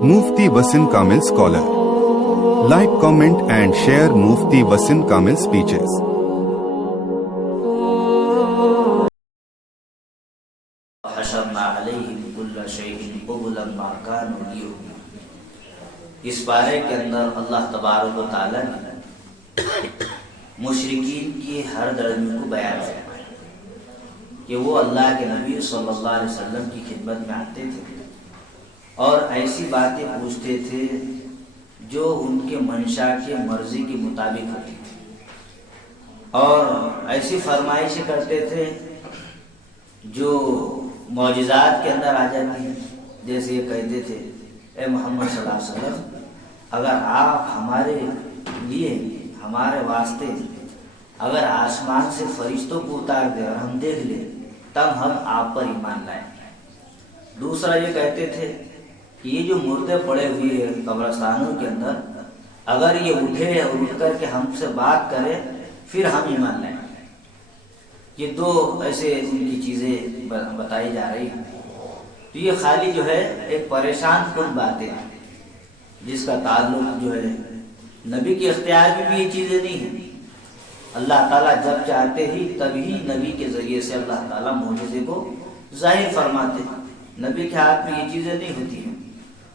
Mufti Wasim Kamil Scholar. Like, comment and share Mufti Wasim Kamil speeches. حشرنا علیہم کل شیء قبلا ما كانوا لیؤمنوا. اس بارے کے اندر اللہ تبارک و تعالی نے مشرکین کی ہر درجے کو بیان فرمایا کہ وہ اللہ کے نبی صلی اللہ علیہ وسلم کی خدمت میں آتے تھے اور ایسی باتیں پوچھتے تھے جو ان کے منشا کے مرضی کے مطابق ہوتی تھی اور ایسی فرمائشیں کرتے تھے جو معجزات کے اندر آ جاتی ہیں. جیسے یہ کہتے تھے اے محمد صلی اللہ علیہ وسلم اگر آپ ہمارے لیے ہمارے واسطے اگر آسمان سے فرشتوں کو اتار دیں اور ہم دیکھ لیں تب ہم آپ پر ایمان لائیں. دوسرا یہ کہتے تھے کہ یہ جو مردے پڑے ہوئے ہیں قبرستانوں کے اندر اگر یہ اٹھے اور اٹھ کر کے ہم سے بات کرے پھر ہم ایمان لائیں. یہ دو ایسے ان کی چیزیں بتائی جا رہی ہیں. تو یہ خالی جو ہے ایک پریشان کن باتیں ہیں جس کا تعلق جو ہے نبی کے اختیار میں بھی یہ چیزیں نہیں ہیں. اللہ تعالیٰ جب چاہتے ہی تبھی نبی کے ذریعے سے اللہ تعالیٰ معجزے کو ظاہر فرماتے ہیں. نبی کے ہاتھ میں یہ چیزیں نہیں ہوتی ہیں.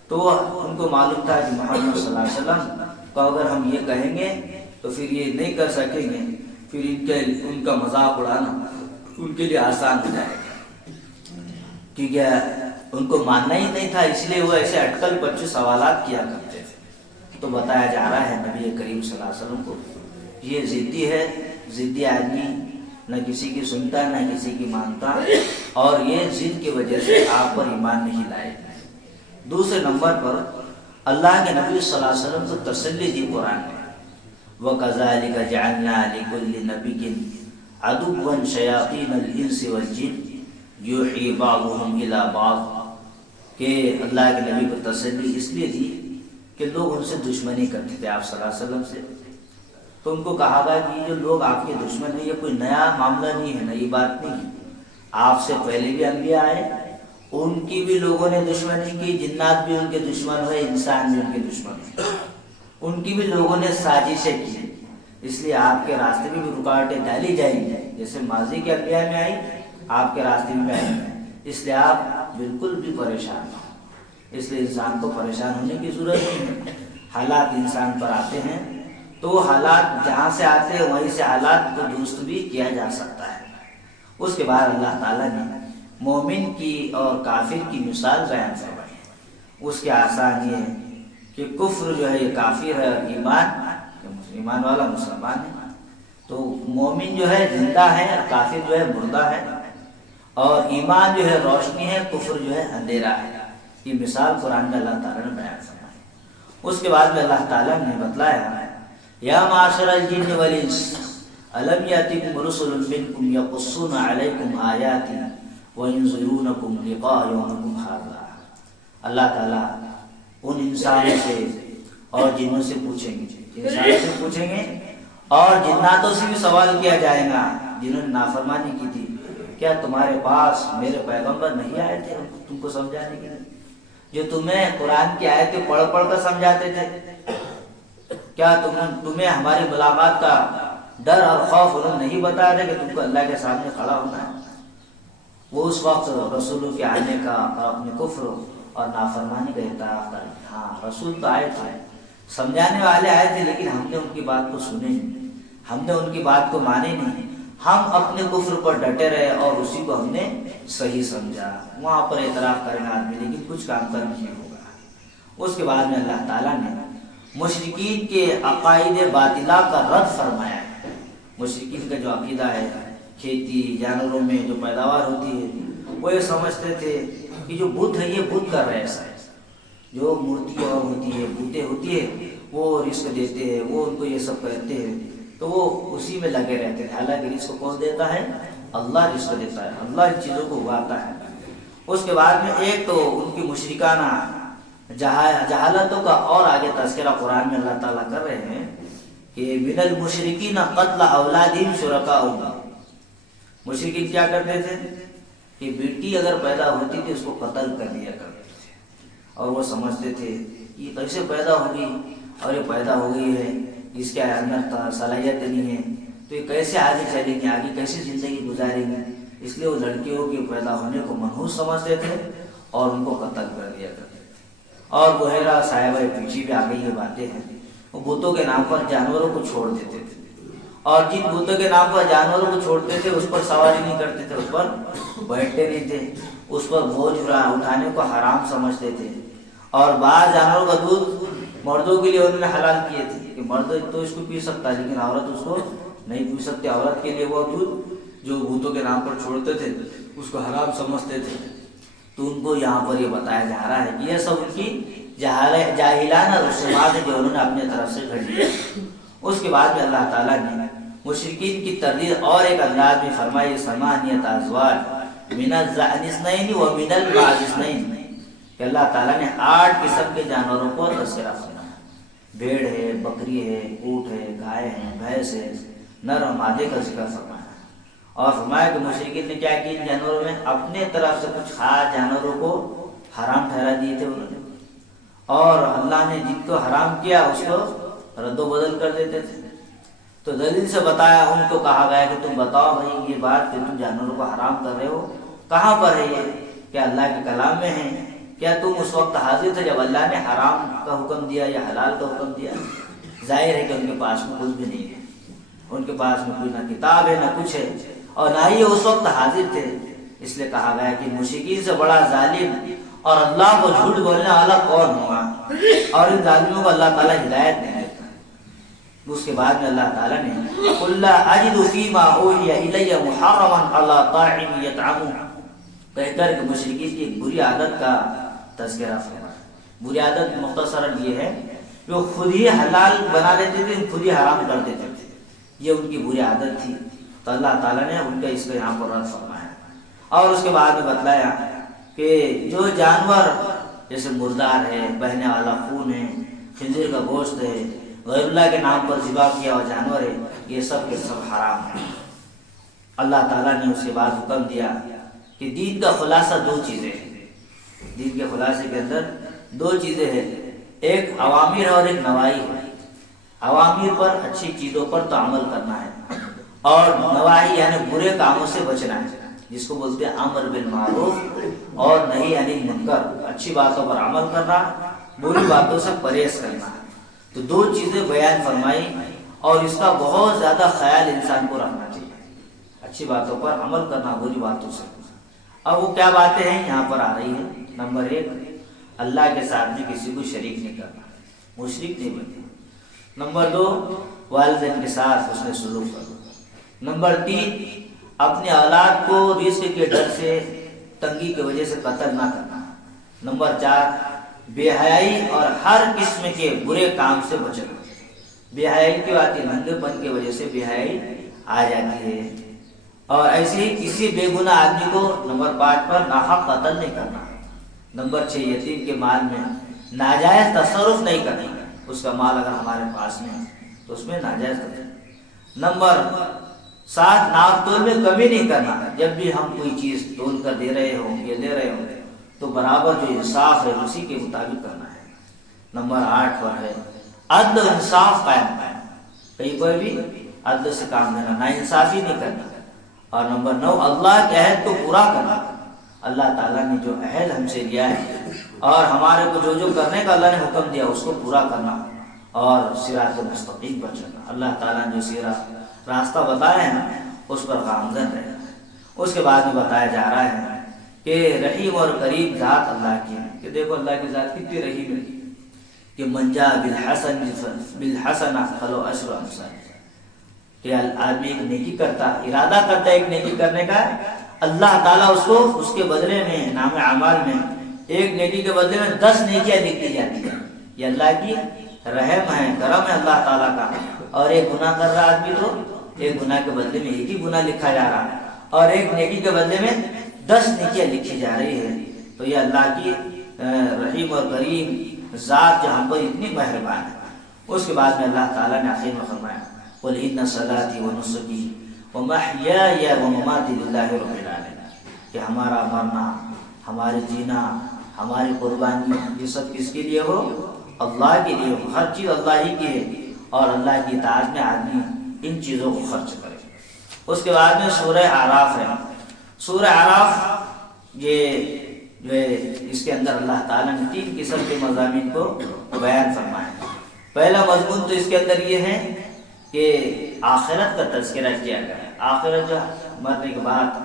تو ان کو معلوم تھا کہ محمد صلی اللہ علیہ وسلم کو اگر ہم یہ کہیں گے تو پھر یہ نہیں کر سکیں گے, پھر ان کا مذاق اڑانا ان کے لیے آسان ہو جائے گا کیونکہ ان کو ماننا ہی نہیں تھا. اس لیے وہ ایسے اٹکل پچو سوالات کیا کرتے تھے. تو بتایا جا رہا ہے نبی کریم صلی اللہ علیہ وسلم کو یہ ضدی ہے, ضدی آدمی نہ کسی کی سنتا نہ کسی کی مانتا اور یہ ضد کی وجہ سے آپ پر ایمان نہیں لائے. دوسرے نمبر پر اللہ کے نبی صلی اللہ علیہ وسلم کو تسلی دی قرآن میں وَكَذَلِكَ جَعَلْنَا لِكُلِّ نَبِيٍّ عَدُوًّا شَيَاطِينَ الْإِنسِ وَالْجِنِّ يُوحِي بَعْضُهُمْ إِلَى بَعْضٍ کہ اللہ کے نبی کو تسلی اس لیے دی کہ لوگ ان سے دشمنی کرتے تھے آپ صلی اللہ علیہ وسلم سے. تو ان کو کہا گیا کہ جو لوگ آپ کے دشمن ہیں یہ کوئی نیا معاملہ نہیں ہے, نئی بات نہیں ہے. آپ سے پہلے بھی انبیاء آئے, ان کی بھی لوگوں نے دشمنی کی, جنات بھی ان کے دشمن ہوئے, انسان بھی ان کے دشمن ہوئے, ان کی بھی لوگوں نے سازشیں کی. اس لیے آپ کے راستے میں بھی رکاوٹیں ڈالی جائیں گی جیسے ماضی کے انبیاء میں آئی آپ کے راستے میں آئیں گے. اس لیے آپ بالکل بھی پریشان نہ ہو. اس لیے انسان کو پریشان ہونے کی ضرورت نہیں ہے. حالات انسان پر آتے ہیں تو حالات جہاں سے آتے ہیں وہیں سے حالات کو درست بھی کیا جا سکتا ہے. اس کے بعد اللہ تعالیٰ نے مومن کی اور کافر کی مثال بیان فرمائی. اس کے آسان یہ ہے کہ کفر جو ہے یہ کافر ہے اور ایمان والا مسلمان ہے. تو مومن جو ہے زندہ ہے اور کافر جو ہے مردہ ہے, اور ایمان جو ہے روشنی ہے, کفر جو ہے اندھیرا ہے. یہ مثال قرآن میں اللہ تعالیٰ نے بیان فرمائی. اس کے بعد میں اللہ تعالیٰ نے بتلایا یا معاشر الجن والانس الم یاتکم رسل منکم یقصون علیکم آیاتی وینذرونکم لقاء یومکم ھذا. اللہ تعالیٰ ان انسانوں سے اور جنوں سے پوچھیں گے, انسانوں سے پوچھیں گے اور جناتوں سے بھی سوال کیا جائے گا جنہوں نے نافرمانی کی تھی, کیا تمہارے پاس میرے پیغمبر نہیں آئے تھے تم کو سمجھانے کے لیے, جو تمہیں قرآن کی آیتیں پڑھ پڑھ کر سمجھاتے تھے؟ کیا تمہیں ہماری ملاقات کا ڈر اور خوف انہوں نے نہیں بتایا تھا کہ تم کو اللہ کے سامنے کھڑا ہونا ہے؟ وہ اس وقت رسولوں کے آنے کا اور اپنے کفر اور نافرمانی کا اعتراف کر, ہاں رسول تو آئے تھے, سمجھانے والے آئے تھے, لیکن ہم نے ان کی بات کو سنے نہیں, ہم نے ان کی بات کو مانے نہیں, ہم اپنے کفر پر ڈٹے رہے اور اسی کو ہم نے صحیح سمجھا. وہاں پر اعتراف کرنا آدمی لیکن کچھ کام کر نہیں ہوگا. اس کے بعد میں اللہ تعالیٰ نے مشرکین کے عقائد باطلہ کا رد فرمایا ہے. مشرکین کا جو عقیدہ ہے کھیتی جانوروں میں جو پیداوار ہوتی ہے وہ یہ سمجھتے تھے کہ جو بت ہے یہ بت کر رہے ہیں, جو مورتی اور ہوتی ہے بوتیں ہوتی ہے وہ رزق دیتے ہیں, وہ ان کو یہ سب کہتے ہیں, تو وہ اسی میں لگے رہتے ہیں. حالانکہ رزق کون دیتا ہے؟ اللہ رزق دیتا ہے, اللہ ان چیزوں کو اگاتا ہے. اس کے بعد میں ایک تو ان کی مشرکانہ جہالتوں کا اور آگے تذکرہ قرآن میں اللہ تعالیٰ کر رہے ہیں کہ من المشرکین قتل اولادہم شرکاءہم. مشرکین کیا کرتے تھے کہ بیٹی اگر پیدا ہوتی تھی اس کو قتل کر دیا کرتے تھے. اور وہ سمجھتے تھے یہ کیسے پیدا ہوگی، اور یہ پیدا ہو گئی ہے، اس کے اندر صلاحیت نہیں ہے، تو یہ کیسے آگے چلیں گے، آگے کیسے زندگی گزاریں گے. اس لیے وہ لڑکیوں کے پیدا ہونے کو منحوس سمجھتے تھے اور ان کو قتل کر دیا کرتے تھے. اور بحیرہ صاحبہ پیچھے بھی آگے یہ باتیں ہیں، وہ بتوں کے نام پر جانوروں کو چھوڑ دیتے تھے، اور جن بتوں کے نام پر جانوروں کو چھوڑتے تھے اس پر سواری نہیں کرتے تھے، اس پر بیٹھتے نہیں تھے، اس پر بوجھ اٹھانے کو حرام سمجھتے تھے. اور بعض جانوروں کا دودھ مردوں کے لیے انہوں نے حلال کیے تھے کہ مرد تو اس کو پی سکتا ہے لیکن عورت اس کو نہیں پی سکتی. عورت کے لیے وہ دودھ جو بتوں کے نام پر چھوڑتے تھے اس کو حرام سمجھتے تھے. تو ان کو یہاں پر یہ بتایا جا رہا ہے کہ یہ سب ان کی جاہلانہ رسومات جو انہوں نے اپنے طرف سے گھڑ لیا. اس کے بعد میں اللہ تعالیٰ نے مشرکین کی تردید اور ایک انداز میں فرمائی ثمانیۃ ازواج من الضأن اثنین ومن المعز اثنین، کہ اللہ تعالیٰ نے 8 قسم کے جانوروں کو تذکرہ فرمایا. بھیڑ ہے، بکری ہے، اونٹ ہے، گائے ہے، بھینس ہے، نر اور مادے کا ذکر فرمایا. اور فرمایا کہ مشرکین نے کیا کیا، جانوروں میں اپنے طرف سے کچھ خاص جانوروں کو حرام ٹھہرا دیے تھے انہوں نے، اور اللہ نے جن کو حرام کیا اس کو رد و بدل کر دیتے تھے. تو دلیل سے بتایا، ان کو کہا گیا کہ تم بتاؤ بھائی یہ بات کہ تم جانوروں کو حرام کر رہے ہو کہاں پر ہے، یہ کیا اللہ کے کلام میں ہے؟ کیا تم اس وقت حاضر تھے جب اللہ نے حرام کا حکم دیا یا حلال کا حکم دیا؟ ظاہر ہے کہ ان کے پاس میں کچھ بھی نہیں ہے، ان کے پاس میں کوئی نہ کتاب ہے نہ کچھ ہے، اور نہ ہی اس وقت حاضر تھے. اس لیے کہا گیا کہ مشرکین سے بڑا ظالم اور اللہ کو جھوٹ بولنے والا کون ہوگا، اور ان ظالموں کو اللہ تعالیٰ ہدایت نہیں دیتا. اس کے بعد میں اللہ تعالیٰ نے قُلْ لَا أَجِدُ فِي مَا أُوحِيَ إِلَيَّ مُحَرَّمًا عَلَىٰ طَاعِمٍ يَطْعَمُهُ، کہہ کر کہ مشرکین کی ایک بری عادت کا تذکرہ فرمایا. بری عادت مختصراً یہ ہے جو خود ہی حلال بنا لیتے تھے، خود ہی حرام کر دیتے تھے، یہ ان کی بری عادت تھی. تو اللہ تعالیٰ نے ان کا اس کو یہاں پر رد فرمایا. اور اس کے بعد میں بتلایا کہ جو جانور جیسے مردار ہے، بہنے والا خون ہے، خنزیر کا گوشت ہے، غیر اللہ کے نام پر ذبح کیا ہوا جانور ہے، یہ سب کے سب حرام ہے. اللہ تعالیٰ نے اس کے بعد حکم دیا کہ دین کا خلاصہ 2 چیزیں ہیں. دین کے خلاصے کے اندر 2 چیزیں ہیں، ایک اوامر اور ایک نواہی ہے. اوامر پر اچھی چیزوں پر تو عمل کرنا ہے، اور نواہی یعنی برے کاموں سے بچنا ہے، جس کو بولتے ہیں امر بالمعروف اور نہی عن المنکر. اچھی باتوں پر عمل کرنا، بری باتوں سے پرہیز کرنا. تو 2 چیزیں بیان فرمائی، اور اس کا بہت زیادہ خیال انسان کو رکھنا چاہیے. اچھی باتوں پر عمل کرنا، بری باتوں سے. اب وہ کیا باتیں ہیں یہاں پر آ رہی ہیں. نمبر 1، اللہ کے ساتھ میں کسی کو شریک نہیں کرنا، مشرک نہیں بننا. نمبر 2، والدین کے ساتھ اس نے سلوک کرنا. نمبر 3، اپنے اولاد کو رزق کے ڈر سے، تنگی کی وجہ سے قتل نہ کرنا. نمبر 4، بے حیائی اور ہر قسم کے برے کام سے بچنا. بے حیائی کی بات ہے، ننگے پن کی وجہ سے بے حیائی آ جاتی ہے. اور ایسے ہی کسی بے گناہ آدمی کو نمبر 5 پر ناحق قتل نہیں کرنا. نمبر 6، یتیم کے مال میں ناجائز تصرف نہیں کرنا. اس کا مال اگر ہمارے پاس میں ہے تو اس میں ناجائز تصرف. نمبر 7، ناپ تول میں کمی نہیں کرنا. جب بھی ہم کوئی چیز تول کر دے رہے ہوں یا دے رہے ہوں تو برابر جو انصاف ہے اسی کے مطابق کرنا ہے. نمبر 8 پر ہے عدل و انصاف قائم کرنا، کہیں پر بھی عدل سے کام لینا، نا انصافی نہیں کرنا. اور نمبر 9، اللہ کے عہد کو پورا کرنا. اللہ تعالیٰ نے جو عہد ہم سے لیا ہے اور ہمارے کو جو کرنے کا اللہ نے حکم دیا اس کو پورا کرنا، اور صراط مستقیم پر چلنا. اللہ تعالیٰ نے جو راستہ بتایا ہے نا اس پر گامزن رہنا. اس کے بعد میں بتایا جا رہا ہے کہ رحیم اور کریم ذات اللہ کی ہے، کہ دیکھو اللہ کی ذات کتنی رحیم ہے کہ من جاء بالحسنہ فلہ عشر امثالها، کہ آدمی ایک نیکی کرتا، ارادہ کرتا ہے ایک نیکی کرنے کا، اللہ تعالیٰ اس کو اس کے بدلے میں نام اعمال میں ایک نیکی کے بدلے میں 10 نیکیاں لکھ دی جاتی ہیں. یہ اللہ کی رحم ہے، کرم ہے اللہ تعالیٰ کا. اور ایک گناہ کر رہا آدمی تو ایک گناہ کے بدلے میں ایک ہی گناہ لکھا جا رہا ہے، اور ایک نیکی کے بدلے میں 10 نیکیاں لکھی جا رہی ہے. تو یہ اللہ کی رحیم اور کریم ذات جہاں پر اتنی مہربان ہے. اس کے بعد میں اللہ تعالیٰ نے آخر میں فرمایا قُلْ إِنَّ صَلَاتِي وَنُسُكِي وَمَحْيَايَ وَمَمَاتِي لِلَّهِ رَبِّ الْعَالَمِينَ، کہ ہمارا مرنا، ہمارے جینا، ہماری قربانی یہ سب کس کے لیے ہو؟ اللہ کے لیے ہو. ہر چیز اللہ ہی کی ہے اور اللہ کی اطاعت میں آدمی ان چیزوں کو خرچ کرے. اس کے بعد میں سورہ اعراف ہے. سورہ اعراف یہ جو ہے اس کے اندر اللہ تعالیٰ نے 3 قسم کے مضامین کو بیان فرمایا. پہلا مضمون تو اس کے اندر یہ ہے کہ آخرت کا تذکرہ کیا گیا ہے. آخرت جو مرنے کے بعد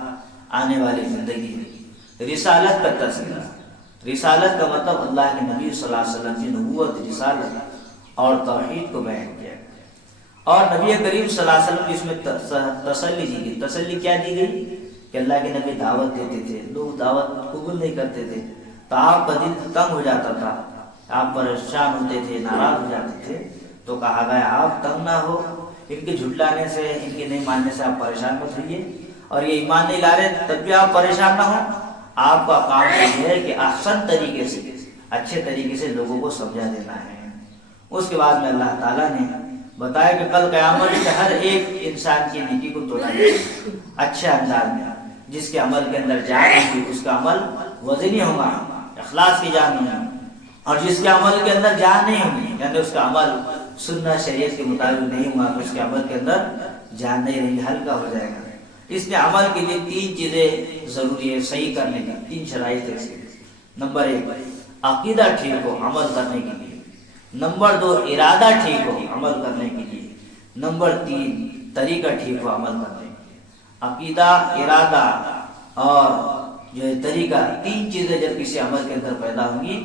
آنے والی زندگی ہے. رسالت کا تذکرہ. رسالت کا مطلب اللہ کے نبی صلی اللہ علیہ وسلم کی نبوت، رسالت اور توحید کو بیان کیا گیا. اور نبی کریم صلی اللہ علیہ وسلم کی اس میں تسلی دی گئی. تسلی کیا دی گئی؟ کہ اللہ کے نبی دعوت دیتے تھے، لوگ دعوت قبول نہیں کرتے تھے تو آپ کا دل تنگ ہو جاتا تھا، آپ پریشان ہوتے تھے، ناراض ہو جاتے تھے. تو کہا گیا آپ تنگ نہ ہو، ان کے جھٹلانے سے، ان کے نہیں ماننے سے آپ پریشان مت ہوئیے. اور یہ ایمان نہیں لا رہے تب بھی آپ پریشان نہ ہوں. آپ کا کام یہ ہے کہ احسن طریقے سے، اچھے طریقے سے لوگوں کو سمجھا دینا ہے. اس کے بعد میں اللہ تعالیٰ نے بتایا کہ کل قیامت میں ہر ایک انسان کی نیکی کو تولا جائے گا اچھے انداز میں. جس کے عمل کے اندر جان ہوگی اس کا عمل وزنی ہوگا، اخلاص کی جان ہوگی. اور جس کے عمل کے اندر جان نہیں ہوگی، یعنی اس کا عمل سنت شریعت کے مطابق نہیں ہوا، تو اس کے عمل کے اندر جان نہیں رہی، ہلکا ہو جائے گا. اس لیے عمل کے لیے 3 چیزیں ضروری ہے صحیح کرنے کی. 3 شرائط ہے. نمبر 1 عقیدہ ٹھیک ہو عمل کرنے کے لیے. نمبر 2 ارادہ ٹھیک ہو عمل کرنے کے لیے. نمبر 3 طریقہ ٹھیک ہو عمل کرنے کے لیے. عقیدہ، ارادہ اور جو ہے طریقہ، 3 چیزیں جب کسی عمل کے اندر پیدا ہوں گی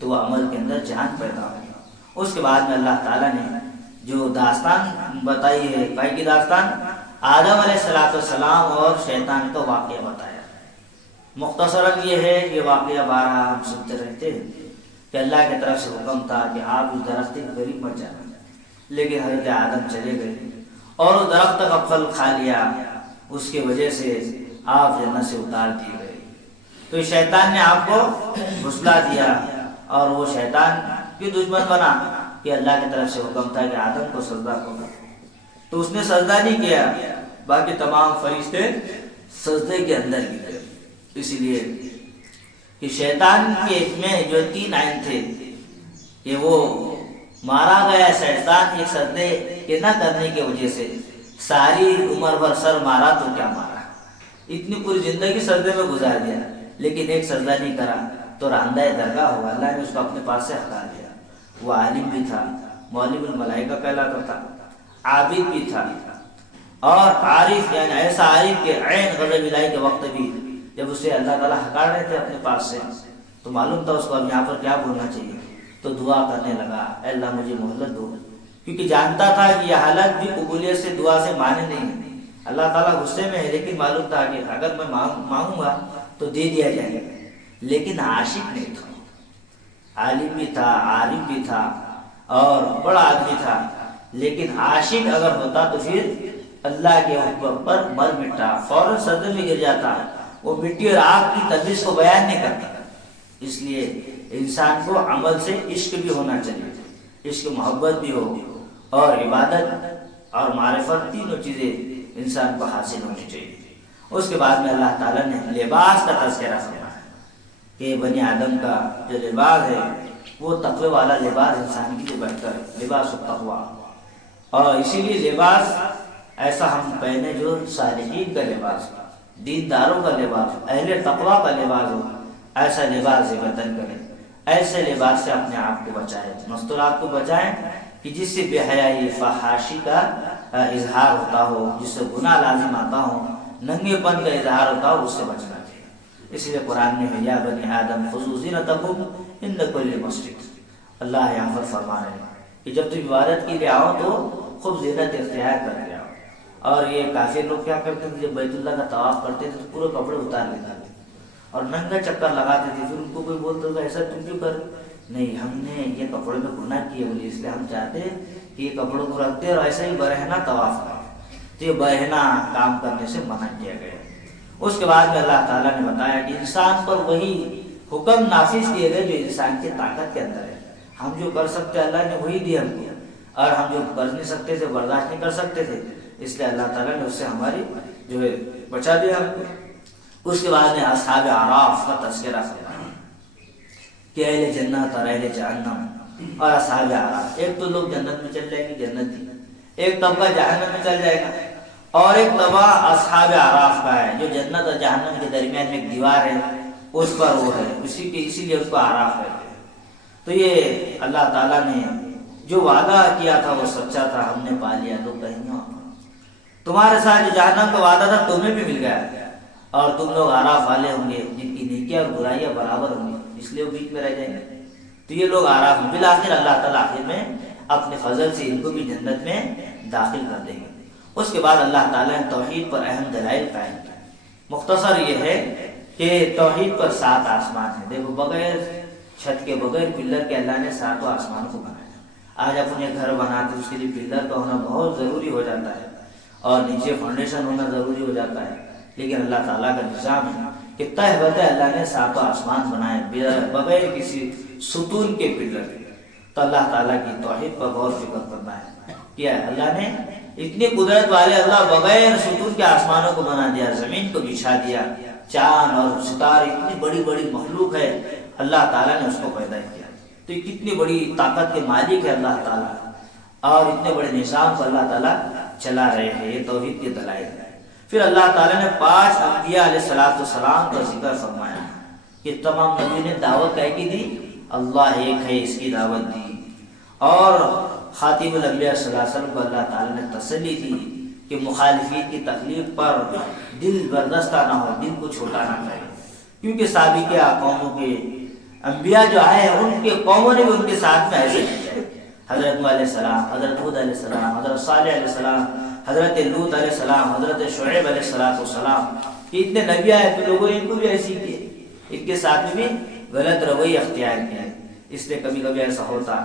تو وہ عمل کے اندر جان پیدا ہوگی. اس کے بعد میں اللہ تعالیٰ نے جو داستان بتائی ہے، کائی کی داستان، آدم علیہ السلام اور شیطان کا واقعہ بتایا. مختصراً یہ ہے کہ واقعہ بارہ ہم سنتے رہتے ہیں کہ اللہ کی طرف سے حکم تھا کہ آپ اس درخت کے قریب مت جانا. لیکن حضرت آدم چلے گئے اور اس درخت کا پھل کھا لیا. اس کی وجہ سے آپ جنت سے اتار دیے گئے. تو شیطان نے آپ کو حوصلہ دیا اور وہ شیطان کیوں دشمن بنا کہ اللہ کی طرف سے حکم تھا کہ آدم کو سجدہ کرو، تو اس نے سجدہ نہیں کیا. باقی تمام فرشتے سجدے کے اندر گرے. اسی لیے کہ شیطان کے میں جو 3 عین تھے کہ وہ مارا گیا. شیطان ایک سجدے کے نہ کرنے کی وجہ سے ساری عمر بھر سر مارا تو کیا مارا، اتنی پوری زندگی سجدے میں گزار دیا، لیکن ایک سجدہ نہیں کرا تو راندہ درگاہ ہوا. اللہ نے اس کو اپنے پاس سے ہٹا دیا. وہ عالم بھی تھا، معلم الملائکہ کہلاتا تھا، عابد بھی تھا اور عارف، یعنی ایسا عارف کہ عین غضب الہی کے وقت بھی جب اسے اللہ تعالیٰ ہٹا رہے تھے اپنے پاس سے تو معلوم تھا اس کو اب یہاں پر کیا بولنا چاہیے. تو دعا کرنے لگا، اے اللہ مجھے مہلت دو، کیونکہ جانتا تھا کہ یہ حالت بھی قبولیت سے دعا سے مانے نہیں ہے. اللہ تعالیٰ غصے میں ہے، لیکن معلوم تھا کہ اگر میں مانگوں گا تو دے دیا جائے گا. لیکن عاشق نہیں تھا، عالم بھی تھا، عارف بھی تھا اور بڑا آدمی تھا. لیکن عاشق اگر ہوتا تو پھر اللہ کے حکم پر مر مٹا، فوراً سجدے میں گر جاتا. وہ مٹی اور آگ کی تدریس کو بیان نہیں کرتا. اس لیے انسان کو عمل سے عشق بھی ہونا چاہیے، عشق محبت بھی ہو اور عبادت اور معرفت، تینوں چیزیں انسان کو حاصل ہونی چاہیے. اس کے بعد میں اللہ تعالیٰ نے لباس کا تذکرہ فرمایا کہ بنی آدم کا جو لباس ہے وہ تقوی والا لباس انسان کے لیے بہتر ہے، لباس التقویٰ. اور اسی لیے لباس ایسا ہم پہنے جو صالحین کا لباس، دینداروں کا لباس، اہل تقویٰ کا لباس ہو. ایسا لباس بدن کریں، ایسے لباس سے اپنے آپ کو بچائیں، مستورات کو بچائیں کہ جس سے بے حیائی، فحاشی کا اظہار ہوتا ہو، جس سے گناہ لازم آتا ہو، ننگے پن کا اظہار ہوتا ہو، اس سے بچنا چاہیے. اس لیے قرآن میں ہے یا بنی آدم خذوا زینتکم عند کل مسجد. اللہ یہاں پر فرما رہے ہیں کہ جب تم عبادت کے لیے آؤ تو خوب زینت اختیار کر کے آؤ. اور یہ کافر لوگ کیا کرتے تھے، جب بیت اللہ کا طواف کرتے تھے تو پورے کپڑے اتار لیتے تھے اور ننگا چکر لگاتے تھے. پھر ان کو کوئی بولتا تھا ایسا تم کیوں کر؟ نہیں، ہم نے یہ کپڑے میں گناہ کیے بولے، اس لیے ہم چاہتے ہیں کہ یہ کپڑوں کو رکھتے اور ایسا ہی برہنہ طواف کریں. تو یہ برہنہ کام کرنے سے منع کیا گیا. اس کے بعد میں اللہ تعالیٰ نے بتایا کہ انسان پر وہی حکم نافذ کیے گئے جو انسان کی طاقت کے اندر ہے. ہم جو کر سکتے اللہ نے وہی دیا ہم کو، اور ہم جو کر نہیں سکتے تھے، برداشت نہیں کر سکتے تھے، اس لیے اللہ تعالیٰ نے اس سے ہماری جو ہے بچا دیا ہم کو. اس کے بعد میں اصحاب اعراف کا تذکرہ فرمایا کہ اہل جنت اور اہل جہنم اور اصحاب اعراف. ایک تو لوگ جنت میں چل جائیں گے، جنتی، ایک طبقہ جہنم میں چل جائے گا، اور ایک طبقہ اصحاب اعراف کا ہے جو جنت اور جہنم کے درمیان میں ایک دیوار ہے، اس پر وہ ہے، اسی لیے اس کو اعراف کہتے ہیں. تو یہ اللہ تعالیٰ نے جو وعدہ کیا تھا وہ سچا تھا، ہم نے پا لیا. لوگ کہیں گے تمہارے ساتھ جو جہنم کا وعدہ تھا تمہیں بھی مل گیا، اور تم لوگ اعراف والے ہوں گے جن کی نیکیاں اور برائیاں برابر ہوں گی، اس لیے وہ بیچ میں رہ جائیں گے. تو یہ لوگ اعراف میں، بالآخر اللہ تعالیٰ آخر میں اپنے فضل سے ان کو بھی جنت میں داخل کر دیں گے. اس کے بعد اللہ تعالیٰ نے توحید پر اہم دلائل قائم کیا. مختصر یہ ہے کہ توحید پر 7 آسمان ہیں. دیکھو بغیر چھت کے، بغیر پلر کے اللہ نے 7 آسمان کو بنایا. آج اپنے گھر بناتے اس کے لیے پلر کا ہونا بہت ضروری ہو جاتا ہے اور نیچے فاؤنڈیشن ہونا ضروری ہو جاتا ہے، لیکن اللہ تعالیٰ کا نظام ہے کہ تہ بتہ اللہ نے 7 آسمان بنائے بغیر کسی ستون کے پلر کے. تو اللہ تعالیٰ کی توحید پر غور فکر کرنا ہے. کیا ہے اللہ نے اتنی قدرت والے اللہ بغیر ستون کے آسمانوں کو بنا دیا، زمین کو بچھا دیا، چاند اور ستارے اتنی بڑی بڑی مخلوق ہے، اللہ تعالیٰ نے اس کو پیدا کیا. تو یہ کتنی بڑی طاقت کے مالک ہے اللہ تعالیٰ، اور اتنے بڑے نظام کو اللہ تعالیٰ چلا رہے ہیں. یہ توحید کے دلائل ہے. پھر اللہ تعالیٰ نے 5 انبیاء علیہ السلام کا ذکر فرمایا کہ تمام نبی نے دعوت کیا کی دی؟ اللہ ایک ہے، اس کی دعوت دی. اور خاتم الانبیاء صلی اللہ علیہ وسلم کو اللہ تعالیٰ نے تسلی دی کہ مخالفین کی تکلیف پر دل بردستہ نہ ہو، دل کو چھوٹا نہ کرے، کیونکہ سابقہ قوموں کے انبیاء جو آئے ہیں ان کے قوموں نے بھی ان کے ساتھ میں ایسے کیا. حضرت نوح علیہ السلام، حضرت ہود علیہ السلام، حضرت صالح علیہ السلام، حضرت لوط علیہ السلام، حضرت شعیب علیہ السلام، یہ اتنے نبی آئے تو لوگوں نے ان کو بھی ایسی کیے، ان کے ساتھ میں بھی غلط رویہ اختیار کیا. اس لیے کبھی کبھی ایسا ہوتا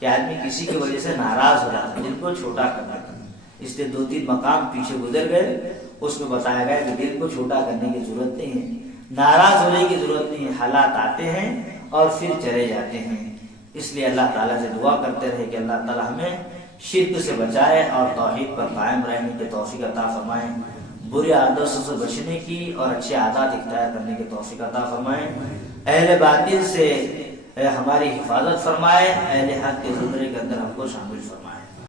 کہ آدمی کسی کی وجہ سے ناراض ہو جاتا، دل کو چھوٹا کرنا تھا. اس لیے 2-3 مقام پیچھے گزر گئے، اس میں بتایا گیا کہ دل کو چھوٹا کرنے کی ضرورت نہیں ہے، ناراض ہونے کی ضرورت نہیں ہے. حالات آتے ہیں اور پھر چلے جاتے ہیں. اس لیے اللہ تعالیٰ سے دعا کرتے رہے کہ اللہ تعالیٰ ہمیں شرک سے بچائے اور توحید پر قائم رہنے کی توفیق عطا فرمائے، برے عادتوں سے بچنے کی اور اچھے عادات اختیار کرنے کی توفیق عطا فرمائے، اہل باطل سے ہماری حفاظت فرمائے، اہل حق کے زمرے کے اندر ہم کو شامل فرمائے.